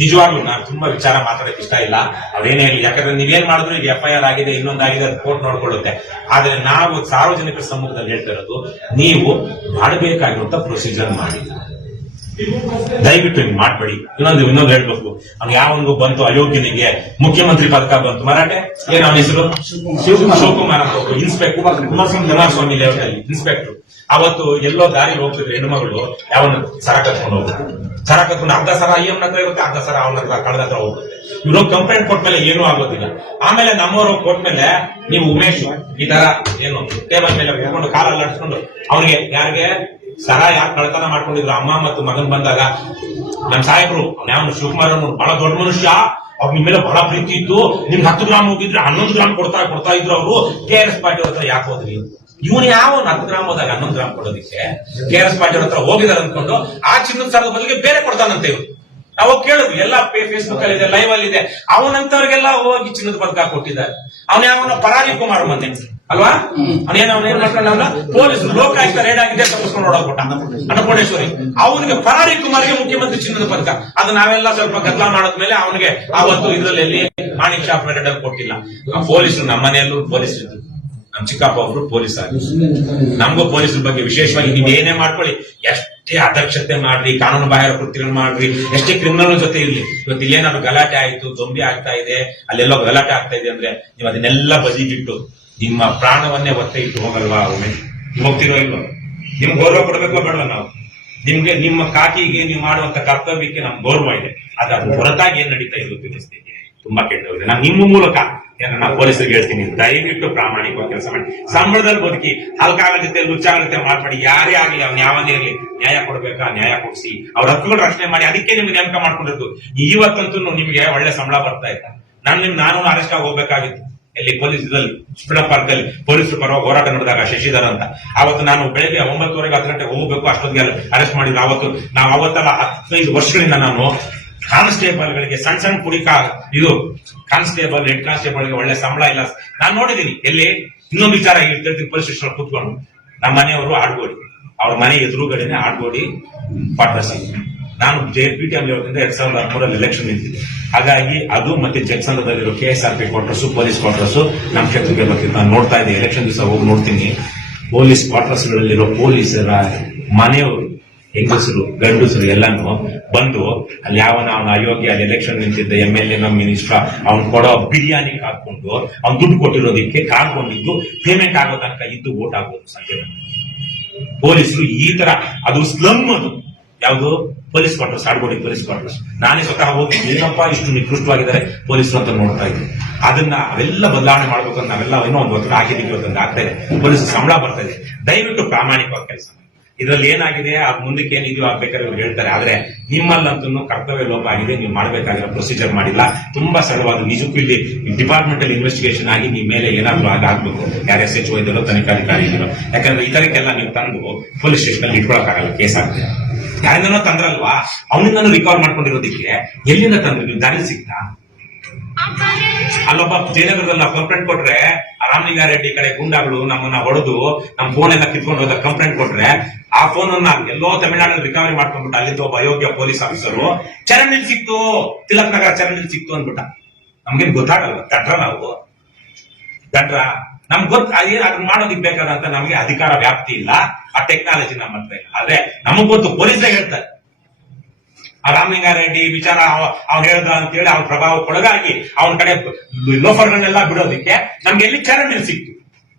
ನಿಜವಾಗ್ಲೂ ನಾನು ತುಂಬಾ ವಿಚಾರ ಮಾತಾಡಕ್ ಇಷ್ಟ ಇಲ್ಲ. ಅವೇನೇ ಇರಲಿ, ಯಾಕಂದ್ರೆ ನೀವೇನ್ ಮಾಡಿದ್ರು ಈಗ FIR ಆಗಿದೆ, ಇನ್ನೊಂದಾಗಿದೆ, ಕೋರ್ಟ್ ನೋಡ್ಕೊಳ್ಳುತ್ತೆ. ಆದ್ರೆ ನಾವು ಸಾರ್ವಜನಿಕರ ಸಮ್ಮುಖದಲ್ಲಿ ಹೇಳ್ತಾ ಇರೋದು, ನೀವು ಮಾಡಬೇಕಾಗಿರುವಂತ ಪ್ರೊಸೀಜರ್ ಮಾಡಿ. ದಯವಿಟ್ಟು ಹಿಂಗ್ ಮಾಡ್ಬೇಡಿ. ಇನ್ನೊಂದು ಹೇಳ್ಬೇಕು, ಅವ್ನು ಯಾವನಿಗೂ ಬಂತು ಅಯೋಗ್ಯನಿಗೆ ಮುಖ್ಯಮಂತ್ರಿ ಪದಕ ಬಂತು. ಮರಾಠೆ ಏನು ಅವನ ಹೆಸರು ಶಿವಕುಮಾರ್ ಅಂತ ಒಬ್ಬರು ಇನ್ಸ್ಪೆಕ್ಟರ್, ಕುಮಾರಸ್ವಾಮಿ ಲೇಔಟ್ ಅಲ್ಲಿ ಇನ್ಸ್ಪೆಕ್ಟರ್. ಅವತ್ತು ಎಲ್ಲೋ ದಾರಿ ಹೋಗ್ತಿದ್ರು ಹೆಣ್ಮಗಳು, ಯಾವನ್ನ ಸರ ಕತ್ಕೊಂಡು ಹೋಗ್ತಾರೆ. ಸರ ಕತ್ಕೊಂಡು ಅರ್ಧ ಸರ IM ಹತ್ರ ಇರುತ್ತೆ, ಅರ್ಧ ಸರ ಅವನ ಹತ್ರ ಕಳೆದ ಹತ್ರ ಹೋಗುತ್ತೆ. ಇವ್ರು ಕಂಪ್ಲೇಂಟ್ ಕೊಟ್ಮೇಲೆ ಏನೂ ಆಗೋದಿಲ್ಲ. ಆಮೇಲೆ ನಮ್ಮವರು ಕೊಟ್ಮೇಲೆ ನೀವು ಉಮೇಶ್ ಈ ತರ ಏನು ಟೇಬಲ್ ಮೇಲೆ ಕೂತ್ಕೊಂಡು ಕಾಲಲ್ಲಿ ಅಡ್ಸ್ಕೊಂಡು ಅವ್ನಿಗೆ ಯಾರಿಗೆ ಸರ ಯಾಕೆ ಕಳ್ತನ ಮಾಡ್ಕೊಂಡಿದ್ರು ಅಮ್ಮ ಮತ್ತು ಮಗನ್ ಬಂದಾಗ ನಮ್ ಸಾಹೇಬ್ರು ಅವ್ನು ಶಿವಕುಮಾರ್ ಅವ್ರು ಬಹಳ ದೊಡ್ಡ ಮನುಷ್ಯ, ಅವ್ರ ನಿಮ್ ಮೇಲೆ ಬಹಳ ಪ್ರೀತಿ ಇತ್ತು, ನಿಮ್ಗೆ 10 ಗ್ರಾಮ್ ಹೋಗಿದ್ರೆ 11 ಗ್ರಾಮ್ ಕೊಡ್ತಾ ಇದ್ರು ಅವರು. KRS ಪಾರ್ಟಿ ಹತ್ರ ಯಾಕೆ ಹೋದ್ರಿ? ಇವನು ಯಾವ 10 ಗ್ರಾಮ್ ಹೋದಾಗ 11 ಗ್ರಾಮ್ ಕೊಡೋದಕ್ಕೆ KRS ಪಾರ್ಟಿ ಹತ್ರ ಹೋಗಿದಾರೆ ಅಂದ್ಕೊಂಡು ಆ ಚಿನ್ನದ ಸರದ ಬದಲಿಗೆ ಬೇರೆ ಕೊಡ್ತಾನಂತೆ ಇವ್ರು. ನಾವು ಕೇಳಿದ್ವಿ, ಎಲ್ಲ ಫೇಸ್ಬುಕ್ ಅಲ್ಲಿ ಇದೆ, ಲೈವ್ ಅಲ್ಲಿ ಇದೆ. ಅವನಂತವ್ರಿಗೆಲ್ಲ ಹೋಗಿ ಚಿನ್ನದ ಪದಕ ಕೊಟ್ಟಿದ್ದಾರೆ. ಅವನ ಪರಾರಿ ಕುಮಾರ್ ಮೊನ್ನೆ ಅಲ್ವಾ, ಅವನೇನ್ ಮಾಡ್ಕೊಂಡ ಪೊಲೀಸರು ಲೋಕಾಯುಕ್ತ ರೇಡ್ ಆಗಿದೆ ತಪ್ಪಿಸ್ಕೊಂಡು ಓಡೋಗ್ಬಿಟ್ಟ ಅನ್ನಪೂರ್ಣೇಶ್ವರಿ. ಅವನಿಗೆ ಪರಾರಿ ಕುಮಾರ್ಗೆ ಮುಖ್ಯಮಂತ್ರಿ ಚಿನ್ನದ ಪದಕ. ಅದು ನಾವೆಲ್ಲ ಸ್ವಲ್ಪ ಗದ್ದಲ ಮಾಡಿದ್ಮೇಲೆ ಅವನಿಗೆ ಆವತ್ತು ಇದ್ರಲ್ಲಿ ಮಾಣಿಕ್ ಶಾ ಪರೇಡ್ ಅಲ್ಲಿ ಕೊಟ್ಟಿಲ್ಲ. ಪೊಲೀಸರು ನಮ್ಮ ಮನೆಯಲ್ಲೂ ಪೊಲೀಸರು ಇದ್ರು, ನಮ್ ಚಿಕ್ಕಪ್ಪ ಒಬ್ರು ಪೊಲೀಸ್ ಆಗಿ. ನಮಗೂ ಪೊಲೀಸರ ಬಗ್ಗೆ ವಿಶೇಷವಾಗಿ ನೀವೇನೇ ಮಾಡ್ಕೊಳ್ಳಿ, ಎಷ್ಟೇ ಅದಕ್ಷತೆ ಮಾಡ್ರಿ, ಕಾನೂನು ಬಾಹಿರ ಕೃತ್ಯಗಳು ಮಾಡ್ರಿ, ಎಷ್ಟೇ ಕ್ರಿಮಿನಲ್ ಜೊತೆ ಇರ್ಲಿ, ಇವತ್ತು ಇಲ್ಲೇನಾದ್ರು ಗಲಾಟೆ ಆಯ್ತು, ದೊಂಬಿ ಆಗ್ತಾ ಇದೆ, ಅಲ್ಲೆಲ್ಲೋ ಗಲಾಟೆ ಆಗ್ತಾ ಇದೆ ಅಂದ್ರೆ ನೀವು ಅದನ್ನೆಲ್ಲ ಬದಿಗಿಟ್ಟು ನಿಮ್ಮ ಪ್ರಾಣವನ್ನೇ ಒತ್ತೆ ಇಟ್ಟು ಹೋಗಲ್ವಾ? ಹೋಗ್ತಿರೋ ಇಲ್ವೋ? ನಿಮ್ಗೆ ಗೌರವ ಕೊಡ್ಬೇಕೋ ಬೇಡವಾ? ನಾವು ನಿಮ್ಗೆ ನಿಮ್ಮ ಕಾಕಿಗೆ ನೀವು ಮಾಡುವಂತ ಕರ್ತವ್ಯಕ್ಕೆ ನಮ್ ಗೌರವ ಇದೆ. ಅದ್ರ ಹೊರತಾಗಿ ಏನ್ ನಡೀತಾ ಇರೋ ವ್ಯವಸ್ಥೆ ತುಂಬಾ ಕೆಟ್ಟೋಗಿದೆ. ನಾನು ನಿಮ್ಮ ಮೂಲಕ ನಾನು ಪೊಲೀಸರಿಗೆ ಹೇಳ್ತೀನಿ, ದಯವಿಟ್ಟು ಪ್ರಾಮಾಣಿಕವಾಗಿ ಕೆಲಸ ಮಾಡಿ. ಸಂಬಳದಲ್ಲಿ ಬದುಕಿ ಹಲ್ಕಾಗುತ್ತೆ, ಲುಚ್ಚಾಗುತ್ತೆ ಮಾಡ್ಬೇಡಿ. ಯಾರೇ ಆಗಲಿ, ಅವ್ನು ಯಾವನೇ ಇರಲಿ, ನ್ಯಾಯ ಕೊಡ್ಬೇಕಾ ನ್ಯಾಯ ಕೊಡಿಸಿ, ಅವ್ರ ಹಕ್ಕುಗಳು ರಕ್ಷಣೆ ಮಾಡಿ. ಅದಕ್ಕೆ ನಿಮ್ಗೆ ನೇಮಕ ಮಾಡ್ಕೊಂಡಿರೋದು. ಇವತ್ತಂತೂ ನಿಮ್ಗೆ ಒಳ್ಳೆ ಸಂಬಳ ಬರ್ತಾ ಇತ್ತ. ನಾನು ಅರೆಸ್ಟ್ ಆಗಿ ಹೋಗ್ಬೇಕಾಗಿತ್ತು. ಇಲ್ಲಿ ಪೊಲೀಸ್ ಇದ್ರಲ್ಲಿ ಸ್ಪಿಡಪ್ ಪಾರ್ಕ್ ಅಲ್ಲಿ ಪೊಲೀಸರು ಪರವಾಗಿ ಹೋರಾಟ ನಡೆದಾಗ ಶಶಿಧರ್ ಅಂತ, ಅವತ್ತು ನಾನು ಬೆಳಗ್ಗೆ 9:30 10 ಗಂಟೆಗೆ ಹೋಗ್ಬೇಕು, ಅಷ್ಟೊತ್ತಿಗೆ ಅರೆಸ್ಟ್ ಮಾಡಿದ್ರು. ಅವತ್ತೆಲ್ಲ 15 ವರ್ಷಗಳಿಂದ ನಾನು ಕಾನ್ಸ್ಟೇಬಲ್ಗಳಿಗೆ ಸಣ್ಣ ಪುಡಿಕ ಇದು ಕಾನ್ಸ್ಟೇಬಲ್, ಹೆಡ್ ಕಾನ್ಸ್ಟೇಬಲ್ಗೆ ಒಳ್ಳೆ ಸಂಬಳ ಇಲ್ಲ. ನಾನು ನೋಡಿದೀನಿ. ಎಲ್ಲಿ ಇನ್ನೊಂದು ವಿಚಾರ ಹೇಳ್ತೀನಿ, ಪೊಲೀಸ್ ಸ್ಟೇಷನ್ ಕೂತ್ಕೊಂಡು ನಮ್ಮ ಮನೆಯವರು ಆಡ್ಗೋಡಿ, ಅವ್ರ ಮನೆ ಎದುರುಗಡೆನೆ ಆಡ್ಗೋಡಿ ಕ್ವಾರ್ಟರ್ಸ್. ನಾನು PTM ಲೇಔಟ್ನಿಂದ 2013 ಎಲೆಕ್ಷನ್ ನಿಂತಿದ್ದೆ. ಹಾಗಾಗಿ ಅದು ಮತ್ತೆ ಜಗಸಂದ್ರದಲ್ಲಿರೋ KSRP ಕ್ವಾರ್ಟರ್ಸ್, ಪೊಲೀಸ್ ಕ್ವಾರ್ಟರ್ಸ್ ನಮ್ಮ ಕ್ಷೇತ್ರಕ್ಕೆ ಬರ್ತಿತ್ತು. ನಾನು ನೋಡ್ತಾ ಇದ್ದೆ, ಎಲೆಕ್ಷನ್ ದಿವಸ ಹೋಗಿ ನೋಡ್ತೀನಿ, ಪೊಲೀಸ್ ಕ್ವಾರ್ಟರ್ಸ್ ಗಳಲ್ಲಿರೋ ಪೊಲೀಸರ ಮನೆಯವರು ಹೆಂಗಸರು ಗಂಡಸರು ಎಲ್ಲಾನು ಬಂದು ಅಲ್ಲಿ ಅವನ ಅಯೋಗ್ಯ ಅಲ್ಲಿ ಎಲೆಕ್ಷನ್ ನಿಂತಿದ್ದ MLA ನಮ್ಮ ಮಿನಿಸ್ಟರ್ ಅವ್ನು ಕೊಡೋ ಬಿರಿಯಾನಿ ಹಾಕೊಂಡು ಅವ್ನು ದುಡ್ಡು ಕೊಟ್ಟಿರೋದಕ್ಕೆ ಕಾಡ್ಕೊಂಡಿದ್ದು ಪೇಮೆಂಟ್ ಆಗೋ ತನಕ ಇದ್ದು ವೋಟ್ ಆಗ್ಬೋದು ಸಂಜೆ ಪೊಲೀಸರು ಈ ತರ ಅದು ಸ್ಲಮ್ ಅದು ಯಾವುದು ಪೊಲೀಸ್ ಕ್ವಾರ್ಟರ್ಸ್ ಆಡ್ಗೋಡಿ ಪೊಲೀಸ್ ಕ್ವಾರ್ಟರ್ಸ್ ನಾನೇ ಸ್ವತಃ ಹೋಗಿ ಏನಪ್ಪಾ ಇಷ್ಟು ನಿಕೃಷ್ಟವಾಗಿದ್ದಾರೆ ಪೊಲೀಸರು ಅಂತ ನೋಡ್ತಾ ಇದ್ದೆ ಅದನ್ನ ಅವೆಲ್ಲ ಬದಲಾವಣೆ ಮಾಡ್ಬೇಕಂತ ನಾವೆಲ್ಲ ಏನೋ ಒಂದು ಒತ್ತಡ ಹಾಕಿದೀವಿ ಅಂತ ಆಗ್ತಾ ಇದೆ ಪೊಲೀಸ್ ಸಂಬಳ ಬರ್ತಾ ಇದೆ ದಯವಿಟ್ಟು ಪ್ರಾಮಾಣಿಕವಾಗಿ ಕೆಲಸ ಇದ್ರಲ್ಲಿ ಏನಾಗಿದೆ ಅದ್ ಮುಂದಕ್ಕೆ ಏನಿದೆಯೋ ಆಗ್ಬೇಕಾದ್ರೆ ಇವ್ರು ಹೇಳ್ತಾರೆ ಆದ್ರೆ ನಿಮ್ಮಲ್ಲಂತೂ ಕರ್ತವ್ಯ ಲೋಪ ಆಗಿದೆ ನೀವು ಮಾಡ್ಬೇಕಾಗಿರೋ ಪ್ರೊಸೀಜರ್ ಮಾಡಿಲ್ಲ ತುಂಬಾ ಸರಳವಾದ ನಿಜಕ್ಕೂ ಇಲ್ಲಿ ಡಿಪಾರ್ಟ್ಮೆಂಟಲ್ ಇನ್ವೆಸ್ಟಿಗೇಷನ್ ಆಗಿ ನಿಮ್ಮ ಮೇಲೆ ಏನಾದ್ರೂ ಆಗ್ಬೇಕು ಯಾರು SHO ಇದ್ದಾರೋ ತನಿಖಾಧಿಕಾರಿ ಇದ್ದಾರೋ ಯಾಕಂದ್ರೆ ಇದಕ್ಕೆಲ್ಲ ನೀವು ತಂದು ಪೊಲೀಸ್ ಸ್ಟೇಷನ್ ಅಲ್ಲಿ ಇಟ್ಕೊಳಕ್ಕಾಗಲ್ಲ ಕೇಸ್ ಆಗ್ತದೆ ಯಾರಿಂದನೋ ತಂದ್ರಲ್ವಾ ಅವನಿಂದನೂ ರಿಕವರ್ ಮಾಡ್ಕೊಂಡಿರೋದಕ್ಕೆ ಎಲ್ಲಿಂದ ತಂದ್ರೆ ನೀವು ದಾರಿ ಸಿಗ್ತಾ ಅಲ್ಲೊಬ್ಬ ಜಯನಗರದಲ್ಲಿ ನಾವು ಕಂಪ್ಲೇಂಟ್ ಕೊಟ್ರೆ ರಾಮಲಿಂಗಾರೆಡ್ಡಿ ಕಡೆ ಗುಂಡಾಗಳು ನಮ್ಮನ್ನ ಹೊಡೆದು ನಮ್ಮ ಫೋನ್ ಎಲ್ಲ ಕಿತ್ಕೊಂಡು ಹೋದ ಕಂಪ್ಲೇಂಟ್ ಕೊಟ್ರೆ ಆ ಫೋನ್ ಅನ್ನ ಎಲ್ಲೋ ತಮಿಳುನಾಡಲ್ಲಿ ರಿಕವರಿ ಮಾಡ್ಕೊಂಡ್ಬಿಟ್ಟು ಅಲ್ಲಿಂದ ಒಬ್ಬ ಅಯೋಗ್ಯ ಪೊಲೀಸ್ ಆಫೀಸರು ಚರಂಡಿಲ್ ಸಿಕ್ತು ತಿಲಕ್ ನಗರ ಚರಂಡಿಲ್ ಸಿಕ್ತು ಅಂದ್ಬಿಟ್ಟ ನಮ್ಗೇನ್ ಗೊತ್ತಾಗಲ್ಲ ದಡ್ರ ನಾವು ದಡ್ರ ನಮ್ಗೆ ಏನ್ ಅದನ್ನ ಮಾಡೋದಿಕ್ ಬೇಕಾದಂತ ನಮ್ಗೆ ಅಧಿಕಾರ ವ್ಯಾಪ್ತಿ ಇಲ್ಲ ಆ ಟೆಕ್ನಾಲಜಿ ನಮ್ಮ ಹತ್ರ ಇಲ್ಲ ಆದ್ರೆ ನಮಗ್ ಗೊತ್ತು ಪೊಲೀಸೇ ಹೇಳ್ತಾರೆ ಆ ರಾಮಲಿಂಗಾರೆಡ್ಡಿ ವಿಚಾರ ಅವ್ನು ಹೇಳ್ದ ಅಂತೇಳಿ ಅವ್ನ ಪ್ರಭಾವಕ್ಕೊಳಗಾಗಿ ಅವನ ಕಡೆ ಲೋಫರ್ಗಳನ್ನೆಲ್ಲ ಬಿಡೋದಕ್ಕೆ ನಮ್ಗೆ ಎಲ್ಲಿ ಚರಂಡಿ ಸಿಕ್ತು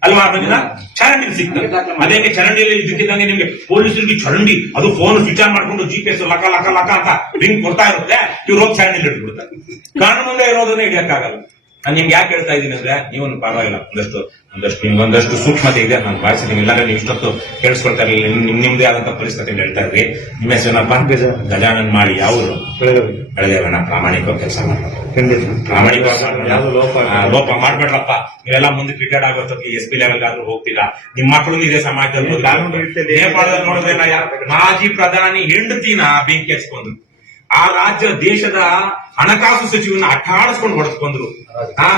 ಅಲ್ವಾ ಅದನ್ನ ಚರಂಡಿ ಸಿಕ್ತು ಅದೇಗೆ ಚರಂಡಿಯಲ್ಲಿ ಇದಕ್ಕಿದ್ದಂಗೆ ನಿಮ್ಗೆ ಪೊಲೀಸರಿಗೆ ಚರಂಡಿ ಅದು ಫೋನ್ ಸ್ವಿಚ್ ಆನ್ ಮಾಡ್ಕೊಂಡು GPS ಲಕ ಲಕ ಲಕ ಅಂತ ರಿಂಗ್ ಕೊಡ್ತಾ ಇರುತ್ತೆ ಇವ್ರು ಹೋಗಿ ಚರಂಡಿಲಿ ಇಟ್ಬಿಡ್ತಾರೆ ಕಾನೂನು ಮುಂದೆ ಇರೋದನ್ನೇ ಹಿಡಿಯಕ್ಕಾಗಲ್ಲ ನಾನು ನಿಮ್ಗೆ ಯಾಕೆ ಹೇಳ್ತಾ ಇದ್ದೀನಿ ಅಂದ್ರೆ ನೀವು ಪರವಾಗಿಲ್ಲ ಒಂದಷ್ಟು ಸೂಕ್ಷ್ಮತೆ ಇದೆ ನನ್ನ ಭಾಷೆ ಇಲ್ಲಾಂದ್ರೆ ನೀವು ಇಷ್ಟೊತ್ತು ಕೇಳಿಸ್ಕೊಳ್ತಾ ಇರಲಿಲ್ಲ ನಿಮ್ದೇ ಆದಂತ ಪರಿಸ್ಥಿತಿ ಹೇಳ್ತಾ ಇದ್ರಿ ನಿಮ್ಮ ಹೆಸರನ್ನಪ್ಪ ಗಜಾನನ್ ಮಾಡಿ ಯಾವ್ದು ಬೆಳೆದೇವಣ್ಣ ಪ್ರಾಮಾಣಿಕವಾಗಿ ಕೆಲಸ ಮಾಡ್ತಾರೆ ಪ್ರಾಮಾಣಿಕವಾಗಿ ಲೋಪ ಮಾಡ್ಬೇಡ್ರಪ್ಪ ನೀವೆಲ್ಲ ಮುಂದೆ ಕ್ರಿಕೆಟ್ ಆಗೋತ್ತಕ್ಕೆ SP ಲೆವೆಲ್ ಆದ್ರೂ ಹೋಗ್ತೀರಾ ನಿಮ್ಮ ಮಕ್ಕಳು ಇದೇ ಸಮಾಜದಲ್ಲಿ ನೇಪಾಳದಲ್ಲಿ ನೋಡಿದ್ರೆ ಮಾಜಿ ಪ್ರಧಾನಿ ಹೆಂಡತಿನ ಬೆಂಕಿ ಹಚ್ಕೊಂಡ್ರು ಆ ರಾಜ್ಯ ದೇಶದ ಹಣಕಾಸು ಸಚಿವನ ಅಟ್ಟಾಡಿಸ್ಕೊಂಡು ಹೊಡೆಸ್ಕೊಂಡ್ರು ಆ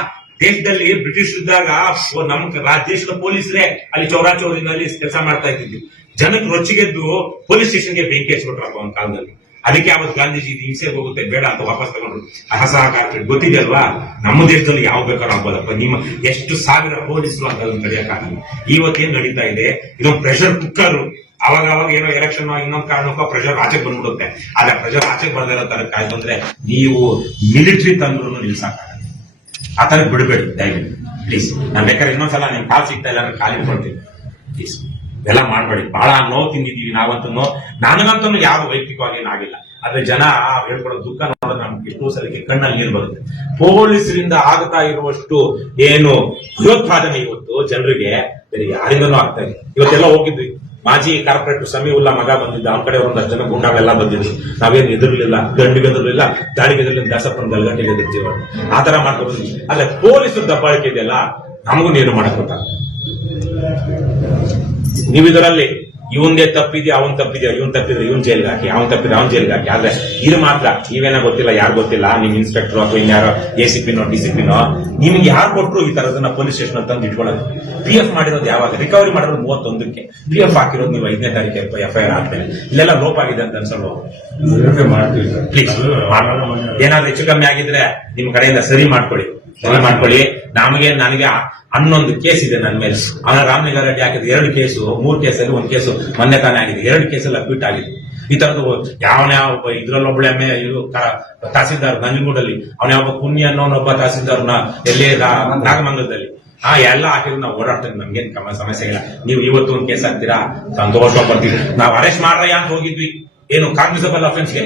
ದೇಶದಲ್ಲಿ ಬ್ರಿಟಿಷ್ ಇದ್ದಾಗ ನಮ್ ದೇಶದ ಪೊಲೀಸರೇ ಅಲ್ಲಿ ಚೌರಾಚೌರಿನಲ್ಲಿ ಕೆಲಸ ಮಾಡ್ತಾ ಇದ್ದಿದ್ದು ಜನಕ್ಕೆ ರೊಚ್ಚಿಗೆದ್ದು ಪೊಲೀಸ್ ಸ್ಟೇಷನ್ಗೆ ಬೆಂಕಿ ಹಚ್ಬಿಟ್ರಪ್ಪ ಒಂದ್ ಕಾಲದಲ್ಲಿ ಅದಕ್ಕೆ ಅವತ್ತು ಗಾಂಧೀಜಿ ಹಿಂಸೆಗೆ ಹೋಗುತ್ತೆ ಬೇಡ ಅಂತ ವಾಪಸ್ ತಗೊಂಡ್ರು ಅಸಹಕಾರ ಗೊತ್ತಿದೆಯಲ್ವಾ ನಮ್ಮ ದೇಶದಲ್ಲಿ ಯಾವ ಬೇಕಾದ್ರೂ ಆಗ್ಬೋದಪ್ಪ ನಿಮ್ಮ ಎಷ್ಟು ಸಾವಿರ ಪೊಲೀಸರು ಅಂತ ಅದನ್ನ ತಡೆಯಕ್ಕಾಗಲ್ಲ ಇವತ್ತೇನ್ ನಡೀತಾ ಇದೆ ಇದೊಂದು ಪ್ರೆಷರ್ ಕುಕ್ಕರ್ ಅವಾಗ ಏನೋ ಎಲೆಕ್ಷನ್ ಇನ್ನೊಂದು ಕಾರಣಕ್ಕೂ ಪ್ರೆಷರ್ ಆಚೆಗೆ ಬಂದ್ಬಿಡುತ್ತೆ ಆದ್ರೆ ಪ್ರೆಷರ್ ಆಚೆಗೆ ಬರ್ದಿರೋ ತರಕಾಯ್ತು ಅಂದ್ರೆ ನೀವು ಮಿಲಿಟರಿ ತಂದ್ರು ನಿಲ್ಸಕ್ಕಾಗಲ್ಲ ಆ ತರ ಬಿಡಬೇಡಿ ದಯವಿಟ್ಟು ಪ್ಲೀಸ್ ನಾನ್ ಬೇಕಾದ್ರೆ ಇನ್ನೊಂದ್ಸಲ ನಿಮ್ ಕಾಲ್ ಸಿಗ್ತಾ ಇಲ್ಲ ಅಂದ್ರೆ ಕಾಲ್ ಇಟ್ಕೊಳ್ತೀನಿ ಪ್ಲೀಸ್ ಎಲ್ಲ ಮಾಡ್ಬೇಡಿ ಬಹಳ ನೋವು ತಿಂದಿದ್ದೀವಿ ನಾವಂತೂ ನನಗಂತೂ ಯಾವ ವೈಯಕ್ತಿಕವಾಗಿ ಏನಾಗಿಲ್ಲ ಆದ್ರೆ ಜನ ಹೇಳ್ಕೊಳ್ಳೋ ದುಃಖ ನೋಡೋದು ನಮ್ಗೆ ಎಷ್ಟೋ ಸಲಕ್ಕೆ ಕಣ್ಣಲ್ಲಿ ನೀರು ಬರುತ್ತೆ ಪೊಲೀಸರಿಂದ ಆಗ್ತಾ ಇರುವಷ್ಟು ಏನು ಭಯೋತ್ಪಾದನೆ ಇವತ್ತು ಜನರಿಗೆ ಬೇರೆ ಯಾರಿಂದನೂ ಆಗ್ತಾ ಇದೆ ಇವತ್ತೆಲ್ಲ ಹೋಗಿದ್ವಿ ಮಾಜಿ ಕಾರ್ಪೊರೇಟರ್ ಸಮೀವುಲ್ಲಾ ಮಗ ಬಂದಿದ್ದ ಅವನ ಕಡೆ ಒಂದಷ್ಟು ಜನ ಗುಂಡಾಗಳೆಲ್ಲ ಬಂದಿದ್ವಿ ನಾವೇನು ಎದುರ್ಲಿಲ್ಲ ದಂಡಿಗೆ ಎದುರ್ಲಿಲ್ಲ ದಾಳಿಗೆ ಎದುರ್ಲಿಲ್ಲ ದಾಸಪ್ಪನ ಗಲ್ಗಟ್ಟಿಗೆ ಎದುರ್ತೀವ ಆ ತರ ಮಾಡ್ಕೊಂಡು ಬಂದ್ವಿ ಆದ್ರೆ ಪೊಲೀಸರು ದಬ್ಬಾಳಿಕೆ ಇದೆಯಲ್ಲ ನಮಗೂ ನೀರು ಮಾಡಕ್ ಗೊತ್ತಾಗ ನೀವು ಇದರಲ್ಲಿ ಇವನ್ದೇ ತಪ್ಪಿದ್ಯಾ ಅವನ್ ತಪ್ಪಿದ್ಯಾ ಇವನ್ ತಪ್ಪಿದ್ರೆ ಇವನ್ ಜೈಲ್ಗೆ ಹಾಕಿ ಅವನ್ ತಪ್ಪಿದ್ರೆ ಅವನ್ ಜೈಲ್ಗೆ ಹಾಕಿ ಆದ್ರೆ ಇದು ಮಾತ್ರ ನೀವೇನೋ ಗೊತ್ತಿಲ್ಲ ಯಾರು ಗೊತ್ತಿಲ್ಲ ನಿಮ್ ಇನ್ಸ್ಪೆಕ್ಟರ್ ಅಥವಾ ಇನ್ಯಾರೋ ACPನೋ DCPನೋ ನಿಮ್ಗೆ ಯಾರು ಕೊಟ್ಟರು ಈ ತರದನ್ನ ಪೊಲೀಸ್ ಸ್ಟೇಷನ್ ತಂದು ಇಟ್ಕೊಳ್ಳೋದು PF ಮಾಡಿರೋದು ಯಾವಾಗ ರಿಕವರಿ ಮಾಡಿರೋದು 31ಕ್ಕೆ PF ಹಾಕಿರೋದು ನೀವು 5ನೇ ತಾರೀಕು FIR ಆದ್ಮೇಲೆ ಇಲ್ಲೆಲ್ಲ ಲೋಪ ಆಗಿದೆ ಅಂತ ಅನ್ಸಲ್ವ ಪ್ಲೀಸ್ ಏನಾದ್ರು ಹೆಚ್ಚು ಕಮ್ಮಿ ಆಗಿದ್ರೆ ನಿಮ್ ಕಡೆಯಿಂದ ಸರಿ ಮಾಡ್ಕೊಳ್ಳಿ ನನಗೆ 11 ಕೇಸ್ ಇದೆ ನನ್ನ ಮೇಲೆ ರಾಮಲಿಂಗಾರೆಡ್ಡಿ ಹಾಕಿದ 2 ಕೇಸು 3 ಕೇಸಲ್ಲಿ 1 ಕೇಸು ಮೊನ್ನೆ ತಾನೇ ಆಗಿದೆ 2 ಕೇಸಲ್ಲಿ ಅಡ್ಮಿಟ್ ಆಗಿದೆ ಈ ತರದ್ದು ಯಾವ ಇದ್ರಲ್ಲೊಬ್ಬಳೆ ತಹಸೀಲ್ದಾರ್ ನಂಜನಗೂಡಲ್ಲಿ ಅವನ ಯಾವ ಪುಣ್ಯ ಅನ್ನೋನೊಬ್ಬ ತಹಸೀಲ್ದಾರ್ನ ಎಲ್ಲೇ ನಾಗಮಂಗಲದಲ್ಲಿ ಎಲ್ಲ ಹಾಕಿದ್ರು ನಾವು ಓಡಾಡ್ತೇವೆ ನಮ್ಗೇನ್ ಸಮಸ್ಯೆ ಇಲ್ಲ ನೀವು ಇವತ್ತು ಒಂದು ಕೇಸ್ ಹಾಕ್ತೀರಾ ಸಂತೋಷ ಬರ್ತೀವಿ ನಾವು ಅರೆಸ್ಟ್ ಮಾಡ್ರಯ್ಯ ಅಂತ ಹೋಗಿದ್ವಿ ಏನು ಕಾಗ್ನಿಸಬಲ್ ಅಫೆನ್ಸ್ಗೆ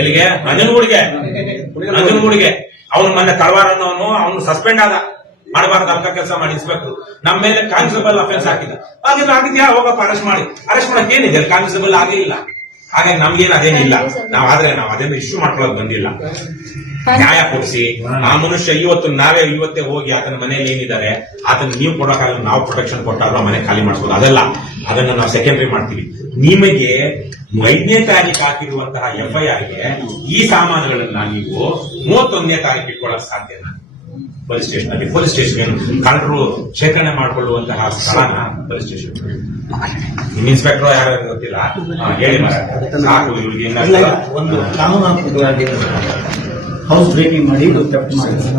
ಎಲ್ಲಿಗೆ ನಂಜನಗೂಡಿಗೆ ಅವನು ಮೊನ್ನೆ ತಳವಾರ ಅನ್ನೋನು ಅವನು ಸಸ್ಪೆಂಡ್ ಆದ ಮಾಡಬಾರ್ದು ಅಲ್ಕ ಕೆಲಸ ಮಾಡಿ ಇನ್ಸ್ಪೆಕ್ಟರ್ ನಮ್ಮ ಮೇಲೆ ಕಾನ್ಸ್ಟೇಬಲ್ ಅಫೆನ್ಸ್ ಹಾಕಿದ ಆಗಿದ್ಯಾ ಹೋಗಪ್ಪ ಅರೆಸ್ಟ್ ಮಾಡಕ್ ಏನಿದೆ ಕಾನ್ಸ್ಟೇಬಲ್ ಆಗೇ ಇಲ್ಲ ಹಾಗೆ ನಮ್ಗೇನು ಅದೇನಿಲ್ಲ ನಾವು ಅದೇನು ಇಶ್ಯೂ ಮಾಡ್ಕೊಳ್ಳೋದು ಬಂದಿಲ್ಲ ನ್ಯಾಯ ಕೊಡಿಸಿ ಆ ಮನುಷ್ಯ ಇವತ್ತೇ ಹೋಗಿ ಆತನ ಮನೆಯಲ್ಲಿ ಏನಿದ್ದಾರೆ ಆತನ ನೀವು ಕೊಡೋಕ್ಕಾಗಲ್ಲ ನಾವು ಪ್ರೊಟೆಕ್ಷನ್ ಕೊಟ್ಟಾದ್ರೂ ಮನೆ ಖಾಲಿ ಮಾಡಿಸ್ಬೋದು ಅದನ್ನ ನಾವು ಸೆಕೆಂಡರಿ ಮಾಡ್ತೀವಿ ನಿಮಗೆ 5ನೇ ತಾರೀಕು ಹಾಕಿರುವಂತಹ FIRಗೆ ಈ ಸಾಮಾನುಗಳನ್ನ ನೀವು 31ನೇ ತಾರೀಕು ಇಟ್ಕೊಳ್ಳೋಕೆ ಸಾಧ್ಯನಾ ಪೊಲೀಸ್ ಸ್ಟೇಷನ್ ಕಳ್ಳರು ಶೇಖರಣೆ ಮಾಡಿಕೊಳ್ಳುವಂತಹ ಸ್ಥಳನ ಪೊಲೀಸ್ ಸ್ಟೇಷನ್ ನಿಮ್ ಇನ್ಸ್ಪೆಕ್ಟರ್ ಯಾರು ಗೊತ್ತಿಲ್ಲ ಹೇಳಿ ಸಾಕು ಇವ್ರಿಗೆ ಹೌಸ್ ಬ್ರೇಕಿಂಗ್ ಮಾಡಿ ಇದು ಥೆಫ್ಟ್ ಮಾಡಿದ್ರು.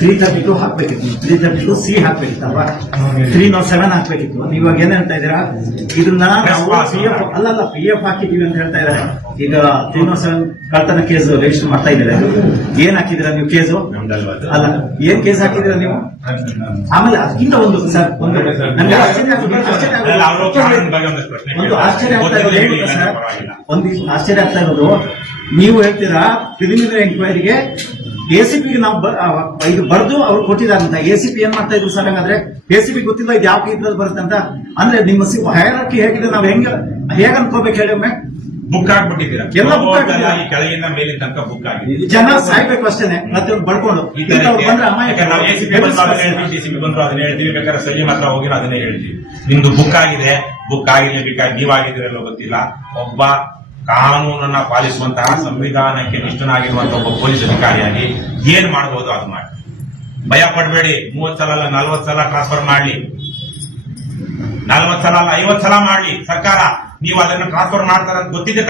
332 ಹಾಕ್ಬೇಕಿತ್ತು, 332C ಹಾಕ್ಬೇಕಿತ್ತಲ್ವಾ, 307 ಹಾಕ್ಬೇಕಿತ್ತು. ಇವಾಗ ಏನ್ ಹೇಳ್ತಾ ಇದ್ದೀರಾ, ಇದನ್ನ ನಾವು PF ಅಲ್ಲಲ್ಲ PF ಹಾಕಿದೀವಿ ಅಂತ ಹೇಳ್ತಾ ಇದ್ದಾರೆ. ಈಗ 307 ಕಳ್ತನ ಕೇಸ್ ರಿಜಿಸ್ಟರ್ ಮಾಡ್ತಾ ಇದ್ದಾರೆ. ಏನ್ ಹಾಕಿದಿರಾ ನೀವು ಕೇಸು? ಅಲ್ಲ, ಏನ್ ಕೇಸ್ ಹಾಕಿದಿರಾ ನೀವು? ಆಮೇಲೆ ಅದಕ್ಕಿಂತ ಒಂದು ಸರ್, ನನಗೆ ಆಶ್ಚರ್ಯ ಆಗ್ತಾ ಇರೋದು ಏನು ಗೊತ್ತಾ ಸರ್, ಒಂದು ಆಶ್ಚರ್ಯ ಆಗ್ತಾ ಇರೋದು, ನೀವು ಹೇಳ್ತೀರಾ ಪ್ರಿಲಿಮಿನರಿ ಎಂಕ್ವೈರಿಗೆ ACP ನಾವು ಇದು ಬರೆದು ಅವ್ರು ಕೊಟ್ಟಿದಾರಂತ. ACP ಏನ್ ಮಾಡ್ತಾ ಇದ್ರು ಸರ್? ಹಂಗಾದ್ರೆ ACP ಗೊತ್ತಿಲ್ಲ ಇದು ಯಾವ ಇದ್ರಲ್ಲಿ ಬರುತ್ತೆ ಅಂತ. ಅಂದ್ರೆ ನಿಮ್ಮ ಹೈರಾರ್ಕಿ ಹೇಗಿದೆ, ನಾವ್ ಹೇಗೆ ಅನ್ಕೋಬೇಕು ಹೇಳಿ ಒಮ್ಮೆ? ಬುಕ್ ಆಗ್ಬಿಟ್ಟಿದ್ದೀರಾ, ಎಲ್ಲ book ಆಗ್ಬಿಟ್ಟಿದ್ದೀರಾ. ಈ ಕೆಳಗಿನ ಮೇಲಿನ ತನಕ ಬುಕ್ ಆಗಿದೆ. ಜನ ಸಾಯ್ಬೇಕು ಅಷ್ಟೇನೆ, ಮತ್ತೆ ಬಡ್ಕೊಂಡು ಇಂಥವ್ರು ಬಂದ್ರೆ ಅಮಾಯಕ. ನಾವು ACP ಬಂದ್ರು ಅದನ್ನ ಹೇಳ್ತೀವಿ, DCP ಬಂದ್ರು ಅದನ್ನ ಹೇಳ್ತೀವಿ, ಬೇಕಾದ್ರೆ ಸಲೀಂ ಹತ್ರ ಹೋಗಿರೋ ಅದನ್ನೇ ಹೇಳ್ತೀವಿ. ನಿಮ್ದು ಬುಕ್ ಆಗಿದೆ, ಬುಕ್ ಆಗಿಲ್ಲ, ಬೇಕಾದ್ರೆ ನೀವಾಗಿದ್ದೀರಲ್ಲೋ ಗೊತ್ತಿಲ್ಲ. ಒಬ್ಬ ಕಾನೂನನ್ನ ಪಾಲಿಸುವಂತಹ ಸಂವಿಧಾನಕ್ಕೆ ನಿಷ್ಠನಾಗಿರುವಂತಹ ಒಬ್ಬ ಪೊಲೀಸ್ ಅಧಿಕಾರಿಯಾಗಿ ಏನ್ ಮಾಡಬಹುದು ಅದು ಮಾಡಿ. ಭಯ ಪಡಬೇಡಿ. 30 ಸಲ ಅಲ್ಲ 40 ಸಲ ಟ್ರಾನ್ಸ್ಫರ್ ಮಾಡ್ಲಿ, 40 ಸಲ ಅಲ್ಲ 50 ಸಲ ಮಾಡ್ಲಿ ಸರ್ಕಾರ. ನೀವು ಅದನ್ನ ಟ್ರಾನ್ಸ್ಫರ್ ಮಾಡ್ತಾರಂತ ಗೊತ್ತಿದೆ.